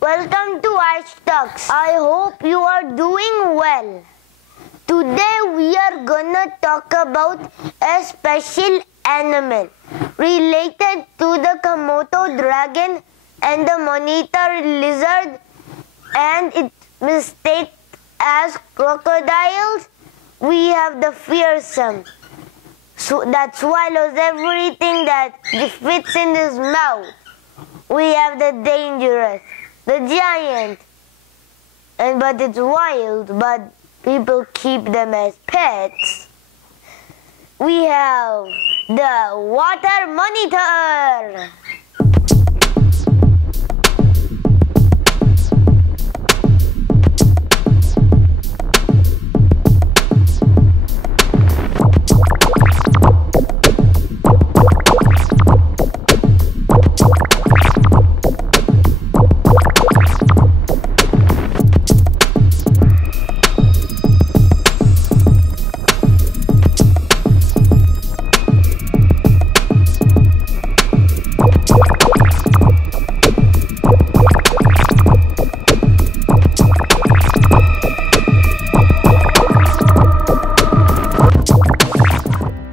Welcome to Ash Talks. I hope you are doing well. Today we are gonna talk about a special animal related to the Komodo dragon and the monitor lizard, and it's mistaken as crocodiles. We have the fearsome that swallows everything that fits in his mouth. We have the dangerous, the giant, but it's wild, but people keep them as pets. We have the water monitor.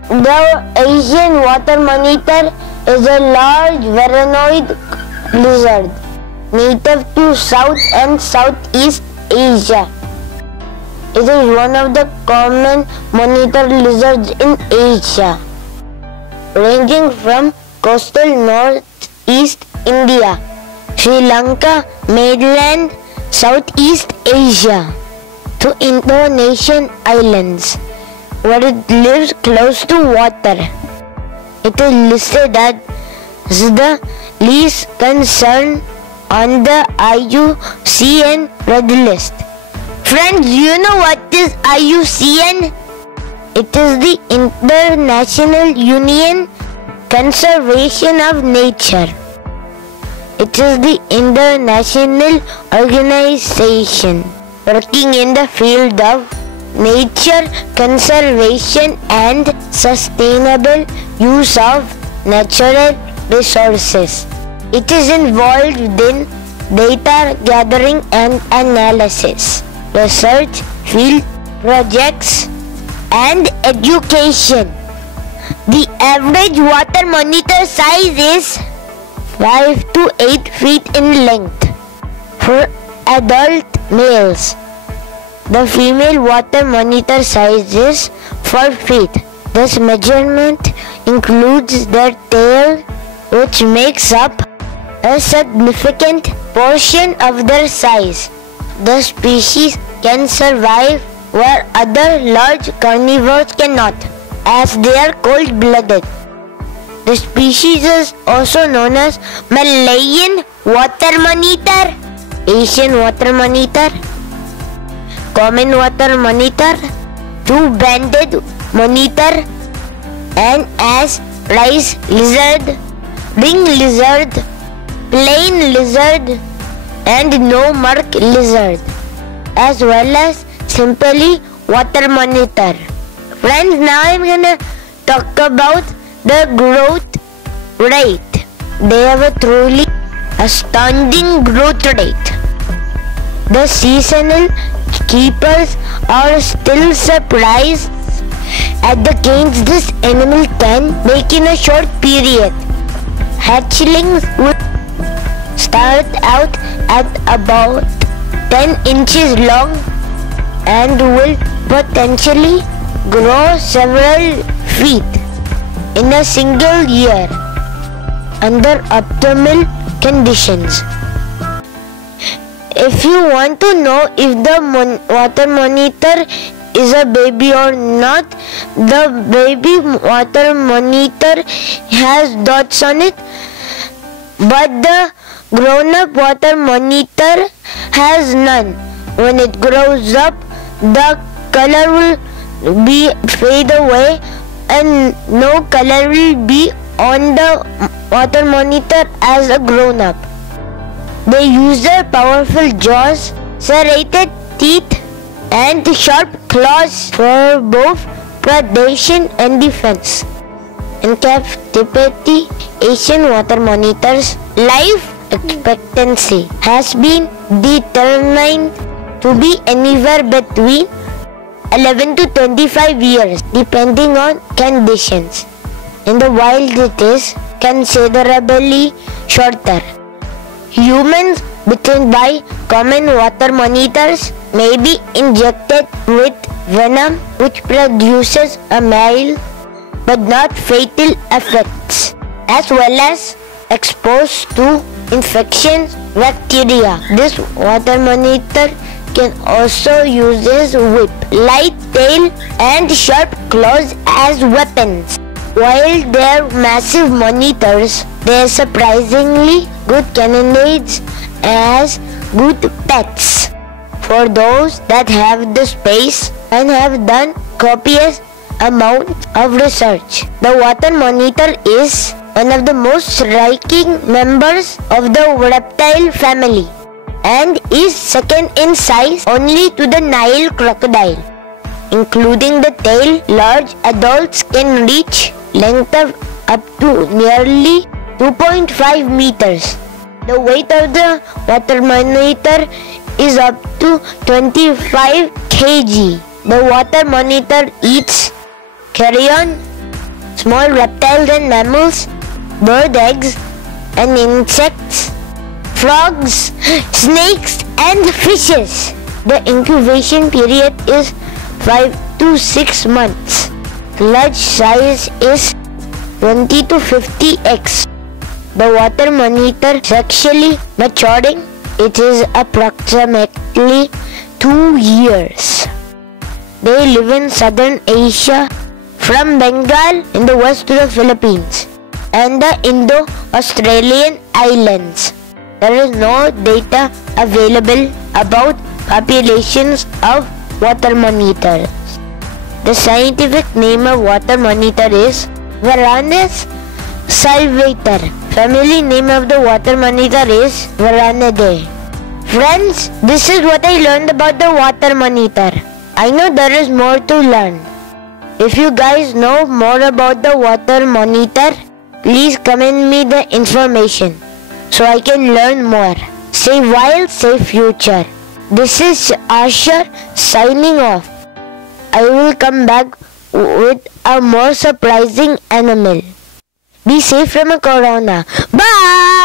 The Asian water monitor is a large varanoid lizard native to South and Southeast Asia. It is one of the common monitor lizards in Asia, ranging from coastal northeast India, Sri Lanka, mainland Southeast Asia, to Indonesian islands, where it lives close to water. It is listed as the least concern on the IUCN Red List. Friends, do you know what is IUCN? It is the International Union Conservation of Nature. It is the international organization working in the field of nature conservation and sustainable use of natural resources. It is involved in data gathering and analysis, research, field projects, and education. The average water monitor size is 5 to 8 feet in length for adult males. The female water monitor size is 4 feet. This measurement includes their tail, which makes up a significant portion of their size. The species can survive where other large carnivores cannot, as they are cold-blooded. The species is also known as Malayan water monitor, Asian water monitor, common water monitor, two-banded monitor, and as rice lizard, ring lizard, plain lizard, and no-mark lizard, as well as simply water monitor. Friends, now I'm gonna talk about the growth rate. They have a truly astounding growth rate. The seasonal keepers are still surprised at the gains this animal can make in a short period. Hatchlings would start out at about 10 inches long and will potentially grow several feet in a single year under optimal conditions. If you want to know if the water monitor is a baby or not, the baby water monitor has dots on it, but the grown-up water monitor has none. When it grows up, the color will fade away and no color will be on the water monitor as a grown-up. They use their powerful jaws, serrated teeth, and sharp claws for both predation and defense. In captivity, Asian water monitors live expectancy has been determined to be anywhere between 11 to 25 years depending on conditions. In the wild it is considerably shorter. Humans bitten by common water monitors may be injected with venom which produces a mild but not fatal effects, as well as exposed to infections, bacteria. This water monitor can also use whip, light tail and sharp claws as weapons. While they're massive monitors, they're surprisingly good candidates as good pets for those that have the space and have done copious amounts of research. The water monitor is one of the most striking members of the reptile family and is second in size only to the Nile crocodile. Including the tail, large adults can reach length of up to nearly 2.5 meters. The weight of the water monitor is up to 25 kg. The water monitor eats carrion, small reptiles and mammals, bird eggs and insects, frogs, snakes and fishes. The incubation period is 5 to 6 months. Large size is 20 to 50x. The water monitor sexually maturing, it is approximately 2 years. They live in southern Asia from Bengal in the west to the Philippines and the Indo-Australian islands. There is no data available about populations of water monitors. The scientific name of water monitor is Varanus salvator. Family name of the water monitor is Varanidae. Friends, this is what I learned about the water monitor. I know there is more to learn. If you guys know more about the water monitor, please comment me the information so I can learn more. Save wild, save future. This is Asher signing off. I will come back with a more surprising animal. Be safe from a corona. Bye!